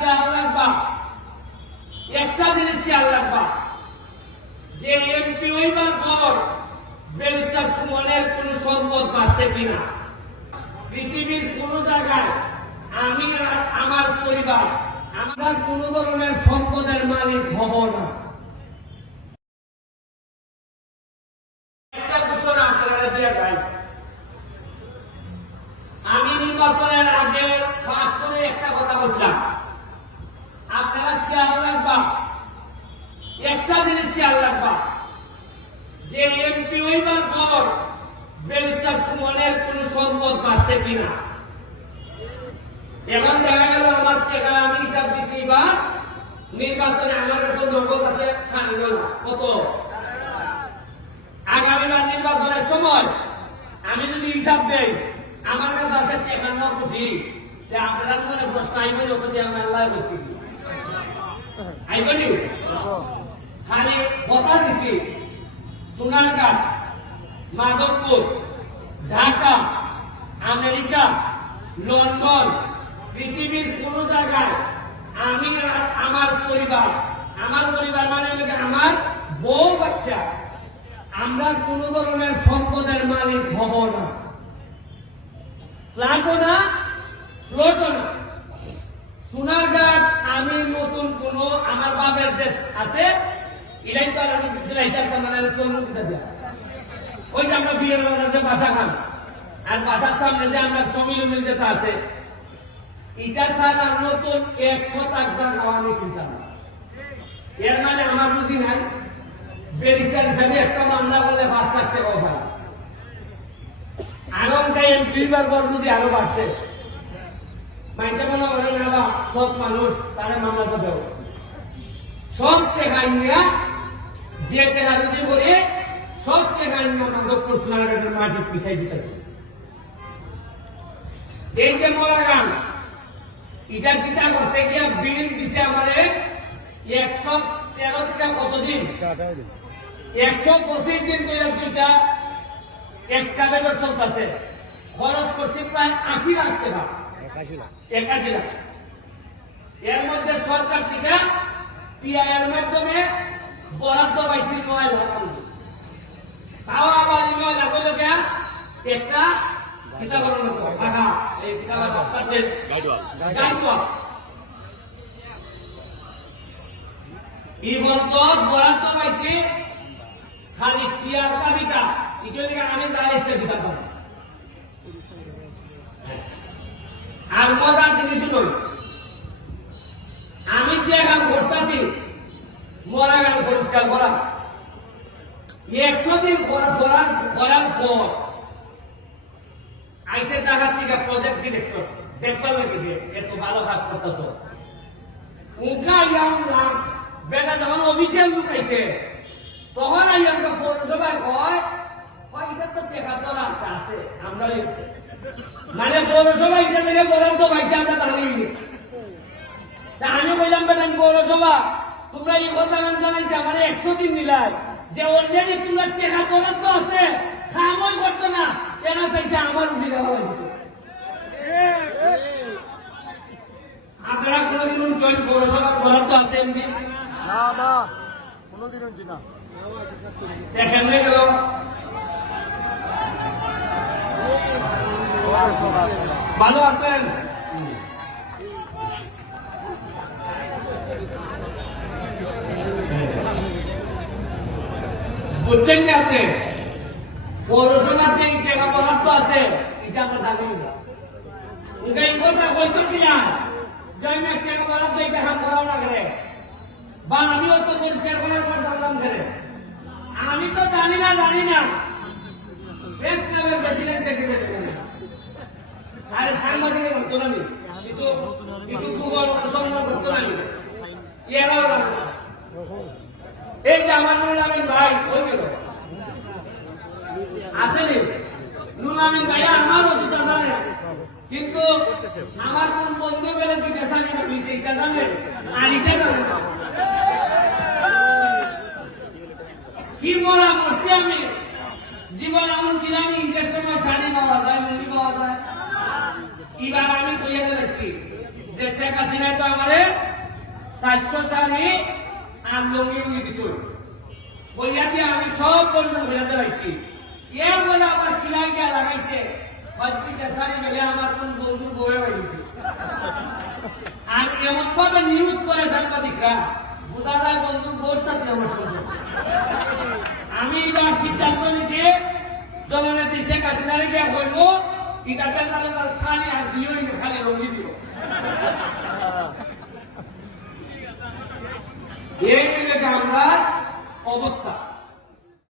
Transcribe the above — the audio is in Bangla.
খেয়াল রাখবা, একটা জিনিস খেয়াল রাখবা, যে এমপি হইবার পর ব্যারিস্টার সুমনের কোন সম্পদ আছে কিনা। পৃথিবীর কোন জায়গায় আমি আর আমার পরিবার আমরা কোন ধরনের সম্পদের মালিক হব না। একটা ঘোষণা আপনারা দিয়ে যায়, আমি নির্বাচনের আগে ফার্স্ট করে একটা কথা বললাম, আপনারা খেয়াল রাখবা, একটা জিনিস খেয়াল রাখবা, যে এমপি হইবার পর ব্যারিস্টার সুমনের কোন সম্পদ আছে কিনা। এখন দেখা গেল আমার টাকা আমি হিসাব দিচ্ছি বা নির্বাচনে আমার কাছে নগদ আছে কত। আগামীবার নির্বাচনের সময় আমি যদি হিসাব দেই আমার কাছে আছে 53 কোটি, আপনার মনে প্রশ্ন আইবনি ওকে দিয়ে আমি আল্লাহ করতে আইবনি। খালি কথা দিছি সোনারঘাট, মাধবপুর, ঢাকা, আমেরিকা, লন্ডন, পৃথিবীর কোন জায়গায় আমি আর আমার পরিবার মানে আমার বউ বাচ্চা আমরা কোন ধরনের সম্পদের মালিক হব না। ফ্ল্যাটও না, ফ্লোটও না। সোনারঘাট আমি নতুন কোন আমার বাপের যে আছে ইলাইতার আমি ইলাইতার মানে চলমুখীটা দেয়া ওই যে আমরা বিয়ের যে বাসা খান আর বাসার সামনে যে আমরা সমিল মিল যেটা আছে এটা ছাড়া নতুন 100 জায়গা আমি কিনতাম। এর মানে আমার বুঝি নাই ব্যারিস্টার হিসাবে একটা মামলা করলে 5 লাখ টাকা হয়। আগামীকাল এমপি বার পর বুঝি আরো বাড়ছে। মাইটা মনে করেন না সৎ মানুষ তারা মামলাটা দেব সব টাকা নিয়ে যে টাকা যদি বলে সব টাকা নিয়ে মাধবপুর সোনারঘাটের মাটি পিছাই দিতেছে। এই যে মোলাগান এটা যেটা করতে গিয়ে বিল দিছে আমাদের 113 থেকে কতদিন 125 দিন ধরে দুইটা এক্সকাভেটর চলতেছে। খরচ করছে প্রায় 80 লাখ টাকা, 81 লাখ। এর মধ্যে সরকার থেকে পিআইএর মাধ্যমে বরাদ্দ পাইছে 9 লাখ। তাও আবার 9 লাখ লোকে একটা কিতা করুন টাকা এই কিতাব রাস্তা যে গাইডওয়া এই বন্ধ বরাদ্দ পাইছে খালি টিয়ার কাবিটা ইজনে আমি যাই ইচ্ছা দিতে পারি। আর মজার জিনিস নই আমি যে কাম করতেছি মরা গান পরিষ্কার করা 100 দিন করার পর আইসে ঢাকার থেকে প্রজেক্ট ডিরেক্টর দেখবার লাগে যে এত ভালো কাজ করতেছ উনকা আইলাম বেটা যখন অফিসিয়াল লোক আইছে তখন আইলাম পৌরসভায় কয় এটা তো টেকা তোলা আছে আমরা মানে পৌরসভা এটা থেকে বরাদ্দ পাইছে আমরা জানি। আমি বললাম বেটা পৌরসভা তোমরা এই কথা জানাইতে আমার 100 দিন মিলাই যে অলরেডি তোমরা টেকা বরাদ্দ আছে খামই করতো না এরা চাইছে আমার উঠে দেওয়া হইতো। আপনারা কোনদিন জয়েন পৌরসভার বরাদ্দ আছে এমনি না কোনদিন না দেখেন না গেল ভালো আছেন। বুঝছেন না আপনি পৌরসভার যে টাকা বরাদ্দ আছে এটা আমরা জানি না। এই কথা হয়তো কিনা যাই না টাকা বরাদ্দ এই টাকা করাও না করে বা আমিও তো পরিষ্কার করার পর জানলাম করে আমি তো জানি না বেশ ক্লাবের প্রেসিডেন্ট সেক্রেটারি আরে সাংবাদিকের মতো না কিছু গুগল অনুসন্ধান করতে না এরাও জানে না। এই যে আমার নুরুল আমিন ভাই ওই গেল আসেনি নুরুল আমিন ভাই আমার অতীত জানে কিন্তু আমার কোন বন্ধু বেলে জিজ্ঞাসা নিয়ে এটা জানে আর এটা জানে না। কি মরা মরছি আমি জীবন এমন ছিলাম ঈদের সময় শাড়ি পাওয়া যায় লুঙ্গি পাওয়া যায়। এবার আমি কইয়া দিয়েছি যে শেখ হাসিনায় তো আমারে 400 শাড়ি আর লঙ্গি নিয়ে দিছিল বইয়া দিয়ে আমি সব বন্ধু ঘুরে দাঁড়াইছি এর বলে আবার কিনা গিয়া লাগাইছে হয়তো শাড়ি মেলে আমার কোন বন্ধুর বয়ে হয়েছে আর এমন ভাবে নিউজ করে সাংবাদিকরা বোঝা যায় বন্ধুর বোর সাথে আমার সম্পর্ক আমি এবার সিদ্ধান্ত নিচ্ছে জননেত্রী শেখ হাসিনারে গিয়া বলবো ইকাটা তাহলে তার শাড়ি আর দিও খালি রঙি দিও এই লেগে আমরা অবস্থা